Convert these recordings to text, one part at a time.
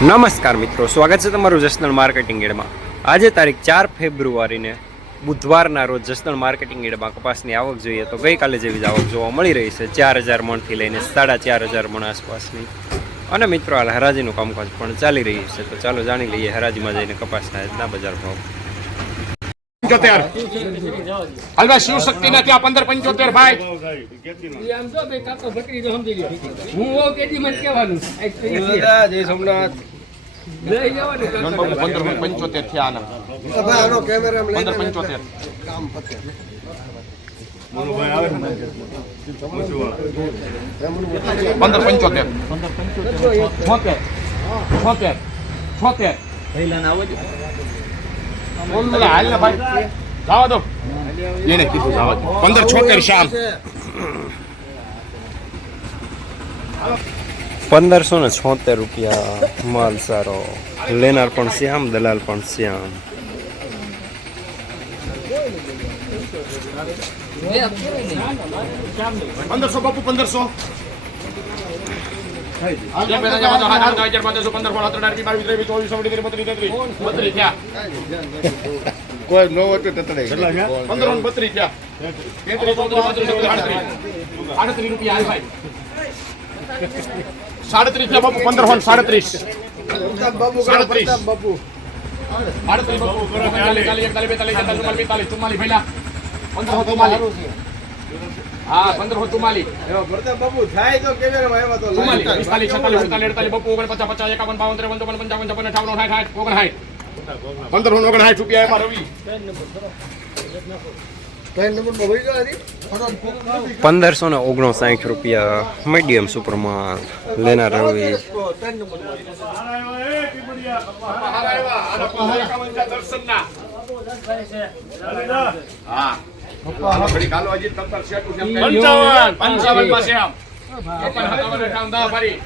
નમસ્કાર મિત્રો, સ્વાગત છે તમારું જસદણ માર્કેટિંગ એડમાં। આજે તારીખ 4 ફેબ્રુઆરીને બુધવારના રોજ જસદણ માર્કેટિંગ એડમાં કપાસની આવક જોઈએ તો ગઈકાલે જેવી જ આવક જોવા મળી રહી છે, 4000 મણથી લઈને 4500 મણ આસપાસની। અને મિત્રો હાલ હરાજીનું કામકાજ પણ ચાલી રહ્યું છે, તો ચાલો જાણી લઈએ હરાજીમાં જઈને કપાસના આજના બજાર ભાવ। હલવા શિવ શક્તિ ના ત્યાં 1575 ભાઈ આમ જો બે કાકો બકરી જો સમજી લ્યો હું ઓ કેડી મત કહેવાનું જય સોમનાથ લઈ જવાનું 1575 થયા આના ભાઈ આનો કેમેરા લઈને 1575 કામ પતે મોનો ભાઈ આવે 1575 પહેલા ના આવજો બોલ હાલ ને ભાઈ જાવ દો એને કીધું જાવ 1576 શામ 1576 રૂપિયા માલ સારો, લેનાર પણ શ્યામ, દલાલ પણ શ્યામ। 1500 બાપુ 1500 આજે પેલા જવાનો હાથ 1500 કોઈ નો હોય તો તતડે 1532 થયા 33 રૂપિયા હાલ ભાઈ 37 થયા બાપુ 1537 બાબુ બાબુ 38 બાપુ 41 ભઈલા 1544 હા 1544 ભરતા બાબુ થાય તો કેમેરામાં આવ્યા તો 45 46 47 બાપુ 49 50 51 52 53 55 56 58 59 રૂપિયા એમાં રવિ 1559 રૂપિયા મીડિયમ સુપરમાં, લેનાર રવિ। હા 55 પાસે આમ 85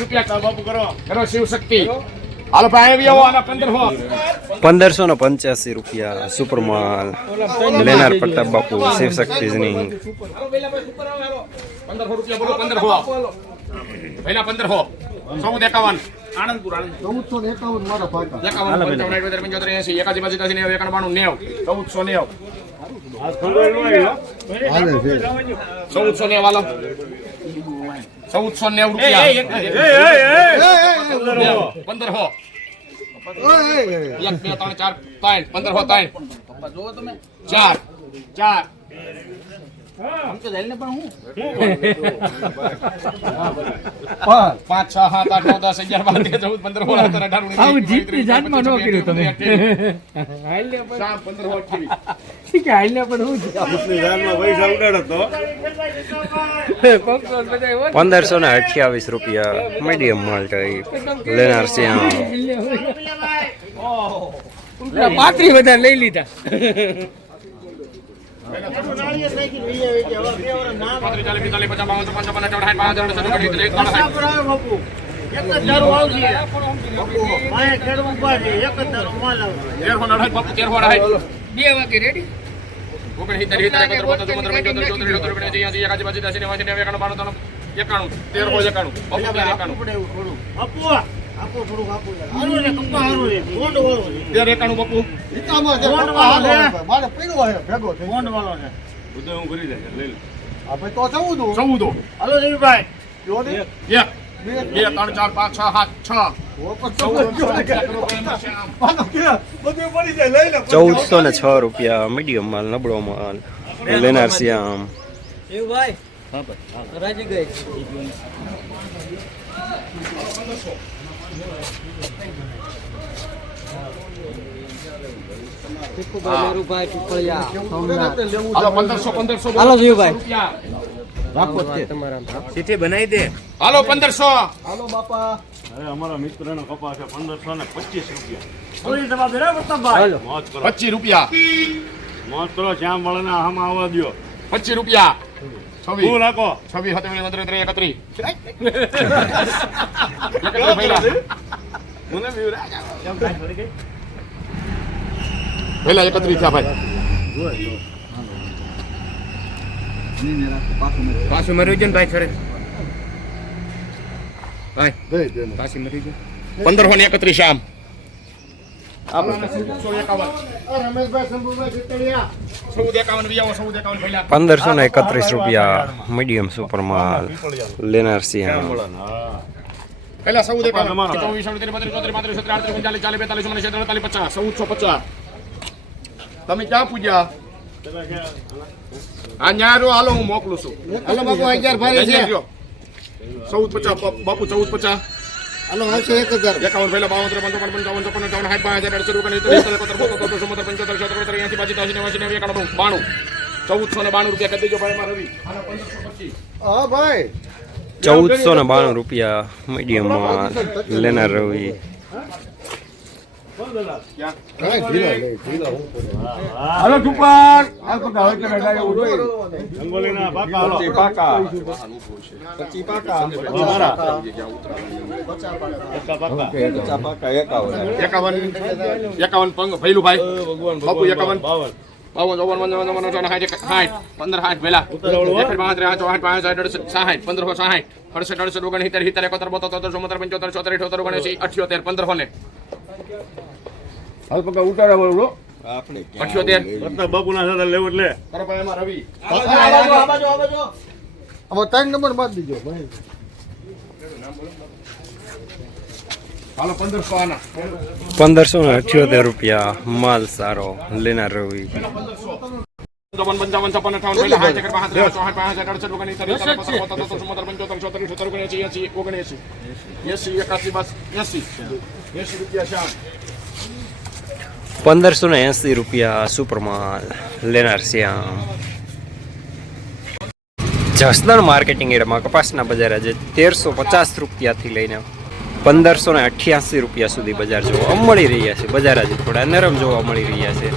રૂપિયા બાપુ કરો શિવ શક્તિ હાલો ભાઈ આવી આવો આના 1585 રૂપિયા સુપરમાલ, લેનાર પ્રતાપ બાપુ શિવ શક્તિની। 1500 રૂપિયા બોલો 1500 પહેલા 1500 1451 આનંદપુર 1451 મારા પાકા 1490 વાલો 1490 રૂપિયા 1500 1 2 3 4 5 1500 4 4 हम तो जलने पर हूँ 5 6 7 8 9 10 11 12 13 14 15 16 17 18 આવું જીતની જાતમાં ન કર્યું તમે હાલ્યા પર 1528 ઠીક હાલ્યા પર હું આપની જાનમાં પૈસા ઉડાડો તો પંકજ બધાય 1528 રૂપિયા મીડિયમ માલ ટાઈપ, લેનાર શ્યામ। પાત્રી બધા લઈ લીધા બે વાગે રેડી મારે પીડો હે ભેગો થઈ ફોન વાળો છે બધું હું કરી દે લઈ લો આપણે તો 14 હાલો રવિભાઈ જો દે 1 2 3 4 5 6 7 1406 રૂપિયા મીડિયમ માલ, નબળો માલ, લેનાર શ્યામ। એવું ભાઈ હા ભાઈ રાજી ગઈ ભાઈ પીપળિયા હાલો 1500 હાલો જીવભાઈ રાખો છે તમારા ચીઠી બનાવી દે। હાલો 1500 હાલો બાપા અરે અમારા મિત્રનો કપાસ છે 1525 રૂપિયા। થોડી જવાબ દે પ્રતાપભાઈ હાલો મોજ કરો 25 રૂપિયા મોજ કરો, શ્યામ વાળાના આમ આવવા દો 25 રૂપિયા 26 ફૂલ રાખો 26 27 31 મને બી પહેલા 31 થયા ભાઈ પાછું મરી ગયું ને ભાઈ ખરે ભાઈ પાછી મરી ગયું 1531 આમ રમેશભાઈ શંભુભાઈ ચિતડિયા 1451 પહેલા 1531 રૂપિયા મીડિયમ સુપર માલ લેનાર સિંહ પહેલા 1451 તમે ક્યાં પૂજ્યા આ ન્યારો હાલો હું મોકલું છું હાલો બાપુ 11 ભારે છે 1450 બાપુ 1450 હાલો આવશે 1000 51 પહેલા 52 53 55 1492 રૂપિયા કરી દેજો ભાઈ મારા રવિ હા ભાઈ 1492 રૂપિયા મીડિયમ માલ લેનાર રવિ હાલો ટુપાર આ તો હવે કે લગાય ઉડો રંગોલીના પાકા હાલો એકાવન પંગ ભૈલું ભાઈ બાપુ 51 52 15 60 પહેલા હાલ પકા ઉતારા બોલો 78 બાપુના સાથે લેવું એટલે રવિ હવે 3 નંબર બાદ દીજો ભાઈ હાલો 1500 આના 1578 રૂપિયા માલ સારો લેનાર રવિ 55 56 1580 રૂપિયા સુપર માલ લેનાર શ્યામ જસદણ માર્કેટિંગ એરિયામાં કપાસના બજાર આજે 1350 રૂપિયાથી લઈને 1588 રૂપિયા સુધી બજાર જોવા મળી રહ્યા છે. બજાર આજે થોડા નરમ જોવા મળી રહ્યા છે.